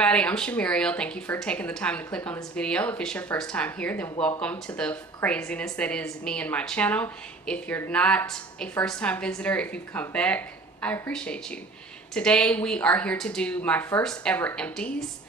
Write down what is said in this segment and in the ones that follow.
everybody, I'm Shamiriel. Thank you for taking the time to click on this video. If it's your first time here, then welcome to the craziness that is me and my channel. If you're not a first-time visitor, if you've come back, I appreciate you. Today we are here to do my first ever empties.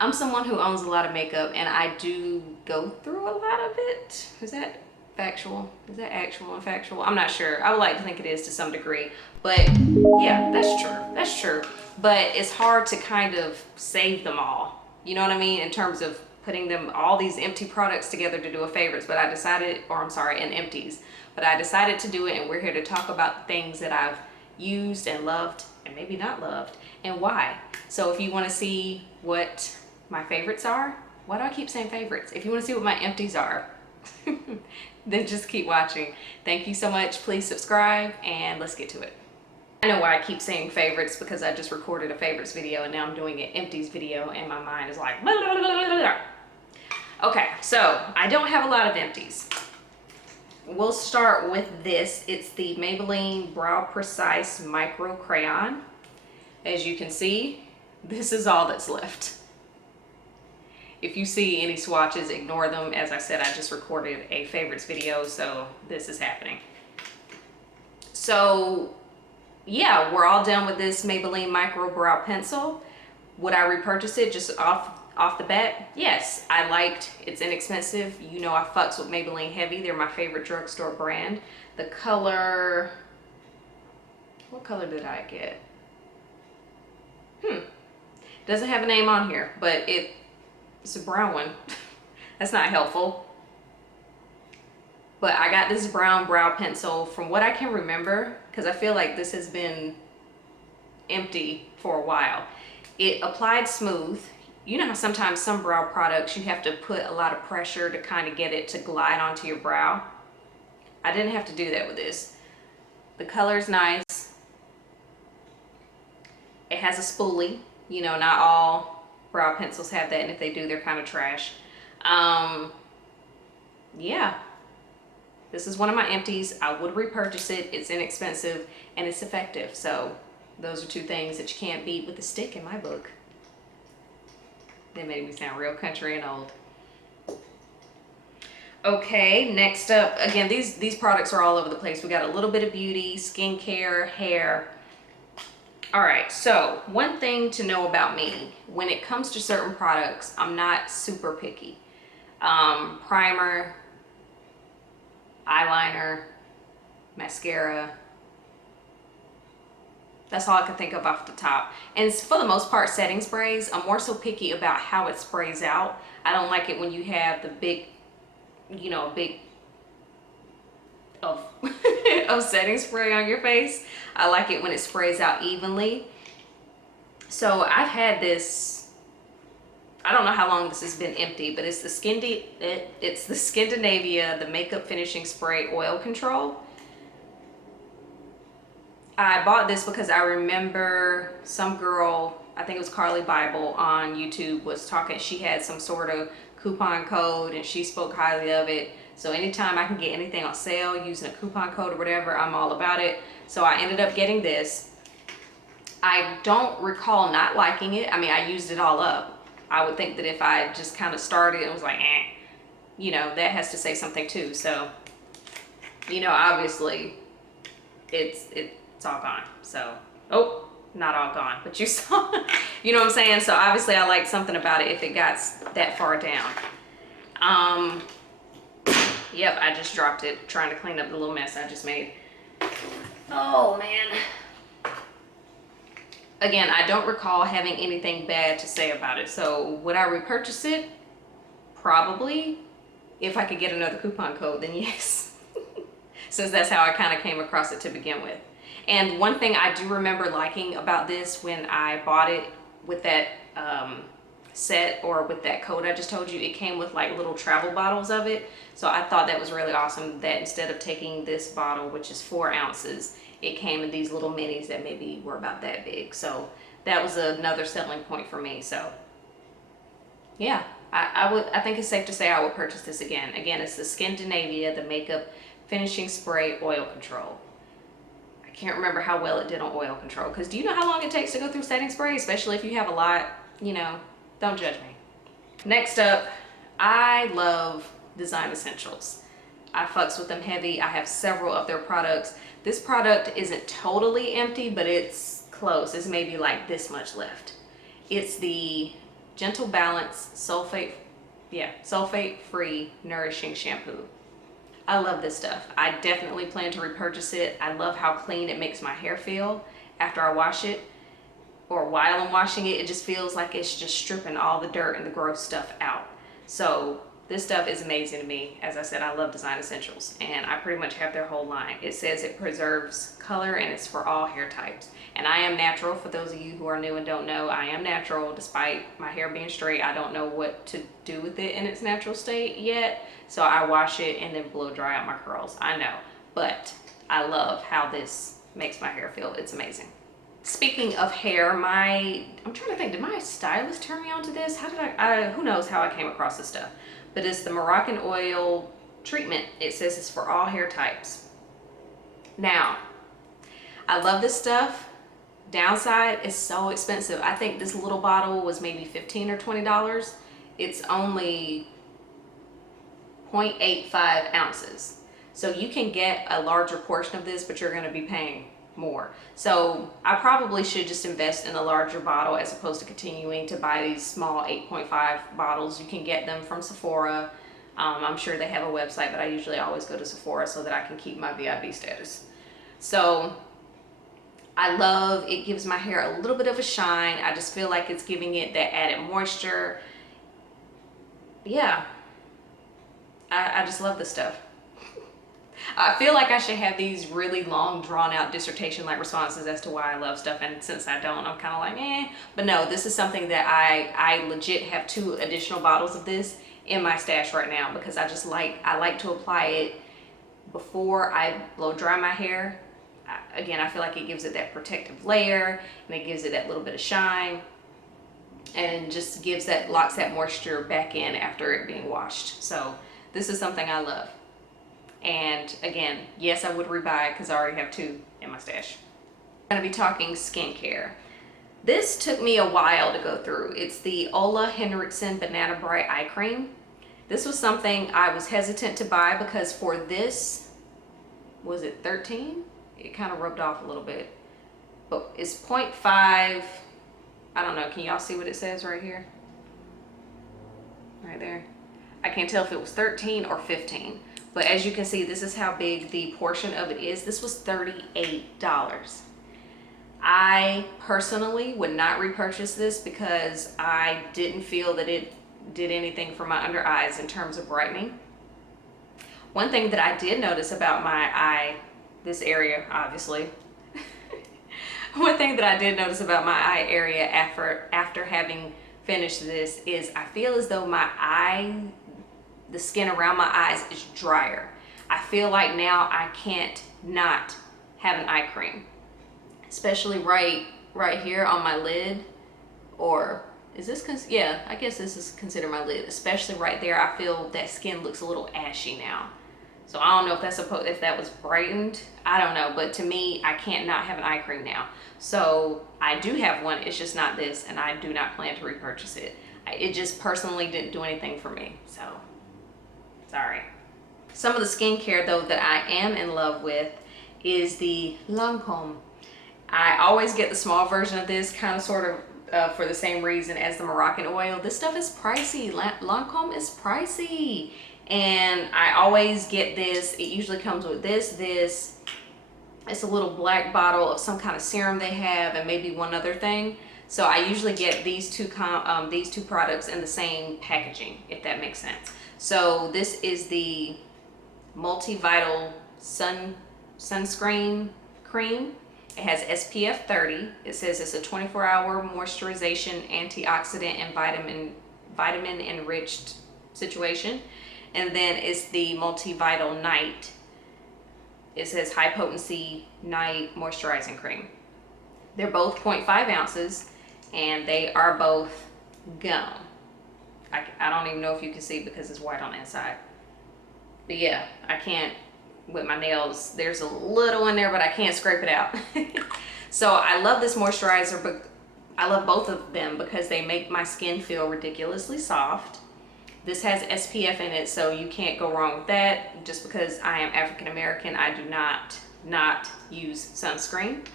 I'm someone who owns a lot of makeup and I do go through a lot of it. Is that factual? Is that actual and factual? I'm not sure. I would like to think it is to some degree, but yeah, that's true. That's true. But it's hard to kind of save them all. You know what I mean? In terms of putting them, all these empty products together to do a favorites, but I decided, or I'm sorry, an empties. But I decided to do it, and we're here to talk about the things that I've used and loved and maybe not loved and why. So if you want to see what my favorites are, why do I keep saying favorites? If you want to see what my empties are, then just keep watching. Thank you so much. Please subscribe and let's get to it. I know why I keep saying favorites, because I just recorded a favorites video and now I'm doing an empties video and my mind is like blah, blah, blah, blah, blah. Okay, so I don't have a lot of empties. We'll start with this. It's the Maybelline Brow Precise Micro Crayon. As you can see, this is all that's left. If you see any swatches, ignore them. As I said, I just recorded a favorites video, so this is happening. So yeah, we're all done with this Maybelline Micro Brow Pencil. Would I repurchase it just off the bat? Yes, I liked, it's inexpensive. You know I fucks with Maybelline heavy. They're my favorite drugstore brand. The color, what color did I get? Doesn't have a name on here, but it's a brown one. That's not helpful. But I got this brown brow pencil from what I can remember, because I feel like this has been empty for a while. It applied smooth. You know how sometimes some brow products you have to put a lot of pressure to kind of get it to glide onto your brow? I didn't have to do that with this. The color's nice. It has a spoolie. You know, not all brow pencils have that, and if they do, they're kind of trash. Yeah. This is one of my empties. I would repurchase it. It's inexpensive and it's effective. So those are two things that you can't beat with a stick in my book. That made me sound real country and old. Okay, next up, again, these products are all over the place. We got a little bit of beauty, skincare, hair. All right, so one thing to know about me, when it comes to certain products, I'm not super picky. Primer, eyeliner, mascara. That's all I can think of off the top. And for the most part, setting sprays, I'm more so picky about how it sprays out. I don't like it when you have the big, you know, big of setting spray on your face. I like it when it sprays out evenly. So I've had this, I don't know how long this has been empty, but it's the Skindinavia, the Makeup Finishing Spray Oil Control. I bought this because I remember some girl, I think it was Carly Bible on YouTube, was talking, she had some sort of coupon code and she spoke highly of it. So anytime I can get anything on sale using a coupon code or whatever, I'm all about it. So I ended up getting this. I don't recall not liking it. I mean, I used it all up. I would think that if I just kind of started and was like, you know, that has to say something too. So, you know, obviously it's all gone. So, oh, not all gone, but you saw, you know what I'm saying? So obviously I liked something about it if it got that far down. Yep, I just dropped it trying to clean up the little mess I just made. Oh man. Again, I don't recall having anything bad to say about it. So would I repurchase it? Probably. If I could get another coupon code, then yes. Since that's how I kind of came across it to begin with. And one thing I do remember liking about this when I bought it with that set, or with that code I just told you, it came with like little travel bottles of it. So I thought that was really awesome that instead of taking this bottle, which is 4 ounces, it came in these little minis that maybe were about that big. So that was another selling point for me. So yeah, I think it's safe to say I would purchase this again. Again, it's the Skindinavia, the Makeup Finishing Spray Oil Control. I can't remember how well it did on oil control, because do you know how long it takes to go through setting spray, especially if you have a lot you know, don't judge me. Next up, I love Design Essentials. I fucks with them heavy. I have several of their products. This product isn't totally empty, but it's close. It's maybe like this much left. It's the Gentle Balance sulfate-free nourishing shampoo. I love this stuff. I definitely plan to repurchase it. I love how clean it makes my hair feel after I wash it, or while I'm washing it. It just feels like it's just stripping all the dirt and the gross stuff out. So this stuff is amazing to me. As I said, I love Design Essentials, and I pretty much have their whole line. It says it preserves color and it's for all hair types. And I am natural. For those of you who are new and don't know, I am natural. Despite my hair being straight, I don't know what to do with it in its natural state yet. So I wash it and then blow dry out my curls. I know, but I love how this makes my hair feel. It's amazing. Speaking of hair, I'm trying to think, did my stylist turn me on to this? How did who knows how I came across this stuff, but it's the Moroccan oil treatment. It says it's for all hair types. Now, I love this stuff. Downside, it's so expensive. I think this little bottle was maybe $15 or $20. It's only 0.85 ounces. So you can get a larger portion of this, but you're gonna be paying more. So I probably should just invest in a larger bottle as opposed to continuing to buy these small 8.5 bottles. You can get them from Sephora. I'm sure they have a website, but I usually always go to Sephora so that I can keep my VIP status. So I love, it gives my hair a little bit of a shine. I just feel like it's giving it that added moisture. Yeah, I just love this stuff. I feel like I should have these really long, drawn out dissertation-like responses as to why I love stuff, and since I don't, I'm kind of like, eh. But no, this is something that I legit have 2 additional bottles of this in my stash right now, because I like to apply it before I blow dry my hair. Again, I feel like it gives it that protective layer, and it gives it that little bit of shine, and just locks that moisture back in after it being washed. So this is something I love. And again, yes, I would rebuy it because I already have 2 in my stash. I'm gonna be talking skincare. This took me a while to go through. It's the Ola Henriksen Banana Bright Eye Cream. This was something I was hesitant to buy because for this, was it 13? It kind of rubbed off a little bit, but it's 0.5. I don't know. Can y'all see what it says right here? Right there. I can't tell if it was 13 or 15, but as you can see, this is how big the portion of it is. This was $38. I personally would not repurchase this because I didn't feel that it did anything for my under eyes in terms of brightening. One thing that I did notice about my eye, this area obviously, one thing that I did notice about my eye area after having finished this is I feel as though my eye, the skin around my eyes is drier. I feel like now I can't not have an eye cream, especially right here on my lid. Or is this, yeah, I guess this is considered my lid, especially right there. I feel that skin looks a little ashy now. So I don't know if that was brightened. I don't know, but to me, I can't not have an eye cream now. So I do have one, it's just not this, and I do not plan to repurchase it. It just personally didn't do anything for me, so sorry. Some of the skincare though that I am in love with is the Lancome. I always get the small version of this, kind of sort of for the same reason as the Moroccan oil. This stuff is pricey. Lancome is pricey. And I always get this. It usually comes with this. It's a little black bottle of some kind of serum they have, and maybe one other thing. So I usually get these two products in the same packaging, if that makes sense. So this is the Multivital Sunscreen Cream. It has SPF 30. It says it's a 24-hour moisturization, antioxidant, and vitamin enriched situation. And then it's the Multivital Night. It says high potency night moisturizing cream. They're both 0.5 ounces and they are both gum. I don't even know if you can see because it's white on the inside. But yeah, I can't with my nails. There's a little in there, but I can't scrape it out. So I love this moisturizer, but I love both of them because they make my skin feel ridiculously soft. This has SPF in it, so you can't go wrong with that. Just because I am African American, I do not use sunscreen.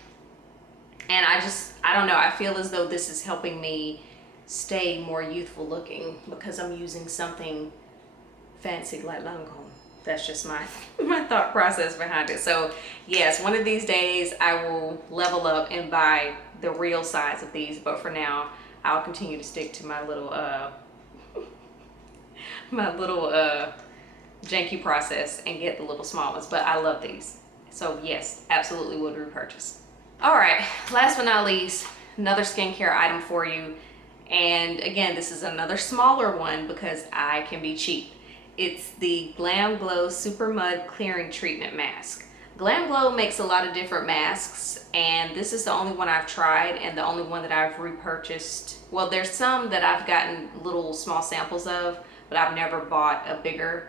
And I don't know, I feel as though this is helping me stay more youthful looking because I'm using something fancy like Lancome. That's just my thought process behind it. So yes, one of these days I will level up and buy the real size of these, but for now I'll continue to stick to my little janky process and get the little small ones. But I love these, so yes, absolutely would repurchase. All right, last but not least, another skincare item for you. And again, this is another smaller one because I can be cheap. It's the Glam Glow Super Mud Clearing Treatment Mask. Glam Glow makes a lot of different masks, and this is the only one I've tried and the only one that I've repurchased. Well, there's some that I've gotten little small samples of, but I've never bought a bigger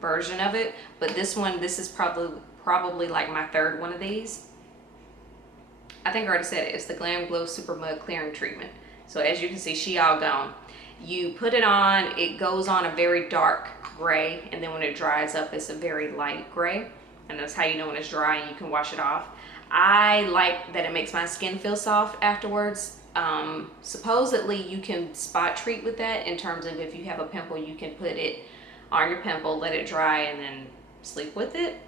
version of it. But this is probably like my third one of these. I think I already said it. It's the Glam Glow Super Mud Clearing Treatment. So as you can see, she all gone. You put it on, it goes on a very dark gray, and then when it dries up, it's a very light gray. And that's how you know when it's dry and you can wash it off. I like that it makes my skin feel soft afterwards. Supposedly you can spot treat with that in terms of if you have a pimple, you can put it on your pimple, let it dry, and then sleep with it.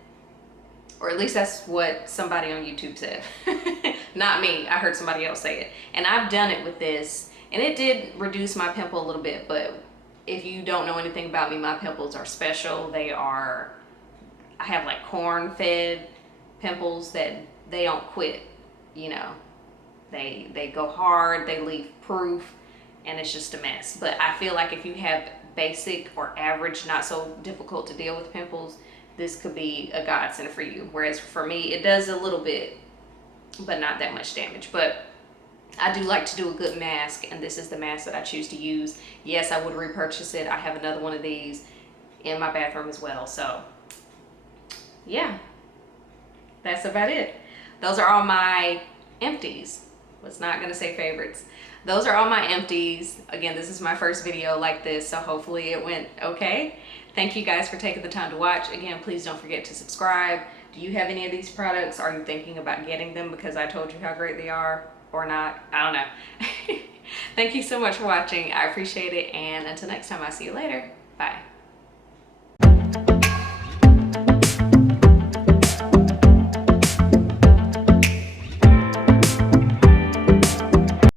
Or at least that's what somebody on YouTube said. Not me, I heard somebody else say it. And I've done it with this, and it did reduce my pimple a little bit, but if you don't know anything about me, my pimples are special. I have like corn-fed pimples that they don't quit, you know. They go hard, they leave proof, and it's just a mess. But I feel like if you have basic or average, not so difficult to deal with pimples, this could be a godsend for you. Whereas for me, it does a little bit, but not that much damage. But I do like to do a good mask, and this is the mask that I choose to use. Yes, I would repurchase it. I have another one of these in my bathroom as well. So yeah, that's about it. Those are all my empties. Was not gonna say favorites. Those are all my empties. Again, this is my first video like this, so hopefully it went okay. Thank you guys for taking the time to watch. Again, please don't forget to subscribe. Do you have any of these products? Are you thinking about getting them because I told you how great they are or not? I don't know. Thank you so much for watching. I appreciate it, and until next time, I'll see you later. Bye.